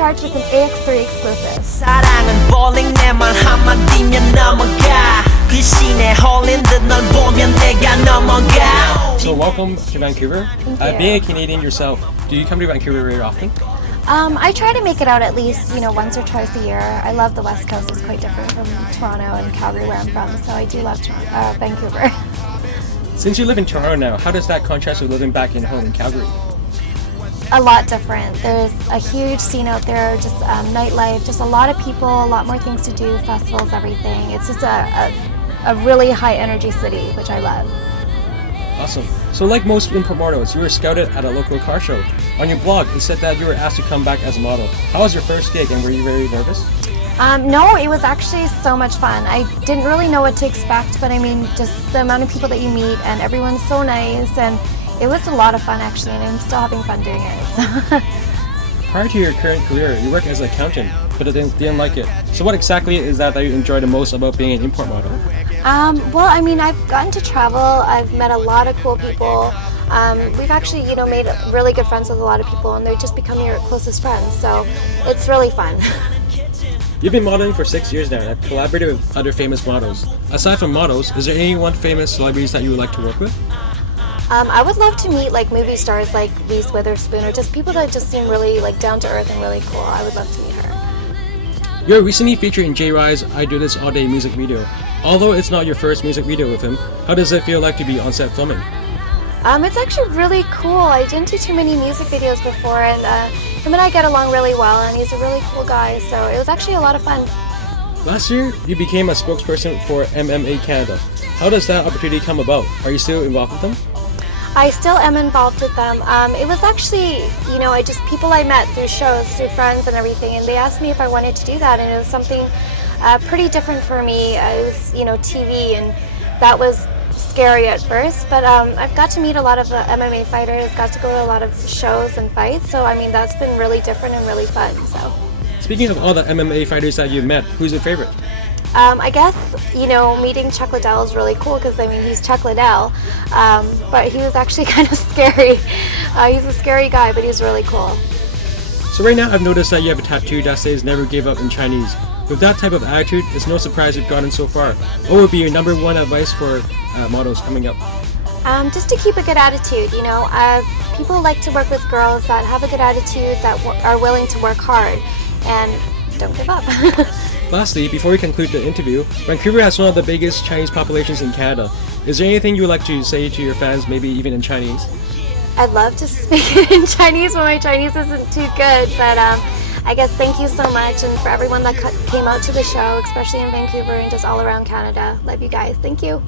charge with an AX3 exclusive. 사랑은 falling 내 말 한마디면 넘어가 귀신에 홀린 듯 널 보면 내가 넘어가. So welcome to Vancouver. Thank you. Being a Canadian yourself, do you come to Vancouver very often? I try to make it out at least, once or twice a year. I love the West Coast. It's quite different from Toronto and Calgary where I'm from, so I do love Vancouver. Since you live in Toronto now, how does that contrast with living back in home in Calgary? A lot different. There's a huge scene out there, just nightlife, just a lot of people, a lot more things to do, festivals, everything. It's just a really high energy city, which I love. Awesome. So like most import models, you were scouted at a local car show. On your blog, it said that you were asked to come back as a model. How was your first gig and were you very nervous? No, it was actually so much fun. I didn't really know what to expect, but I mean, just the amount of people that you meet and everyone's so nice, and it was a lot of fun actually, and I'm still having fun doing it. Prior to your current career, you worked as an accountant, but didn't like it. So what exactly is that you enjoy the most about being an import model? Well, I mean, I've gotten to travel. I've met a lot of cool people. We've actually, made really good friends with a lot of people, and they're just becoming your closest friends. So it's really fun. You've been modeling for 6 years now and have collaborated with other famous models. Aside from models, is there any one famous celebrities that you would like to work with? I would love to meet movie stars like Reese Witherspoon, or just people that just seem really down to earth and really cool. I would love to meet her. You're recently featured in Jay Ry's I Do This All Day music video. Although it's not your first music video with him, how does it feel like to be on set filming? It's actually really cool. I didn't do too many music videos before, and him and I get along really well, and he's a really cool guy, so it was actually a lot of fun. Last year, you became a spokesperson for MMA Canada. How does that opportunity come about? Are you still involved with them? I still am involved with them. It was actually, people I met through shows, through friends and everything, and they asked me if I wanted to do that, and it was something pretty different for me. It was, TV, and that was scary at first, but I've got to meet a lot of MMA fighters, got to go to a lot of shows and fights, so I mean, that's been really different and really fun. So, speaking of all the MMA fighters that you've met, who's your favorite? I guess, meeting Chuck Liddell is really cool because, I mean, he's Chuck Liddell, but he was actually kind of scary. He's a scary guy, but he's really cool. So right now I've noticed that you have a tattoo that says never give up in Chinese. With that type of attitude, it's no surprise you've gotten so far. What would be your number one advice for models coming up? Just to keep a good attitude, people like to work with girls that have a good attitude, that are willing to work hard, and don't give up. Lastly, before we conclude the interview, Vancouver has one of the biggest Chinese populations in Canada. Is there anything you would like to say to your fans, maybe even in Chinese? I'd love to speak in Chinese, but my Chinese isn't too good, but I guess thank you so much, and for everyone that came out to the show, especially in Vancouver and just all around Canada. Love you guys. Thank you.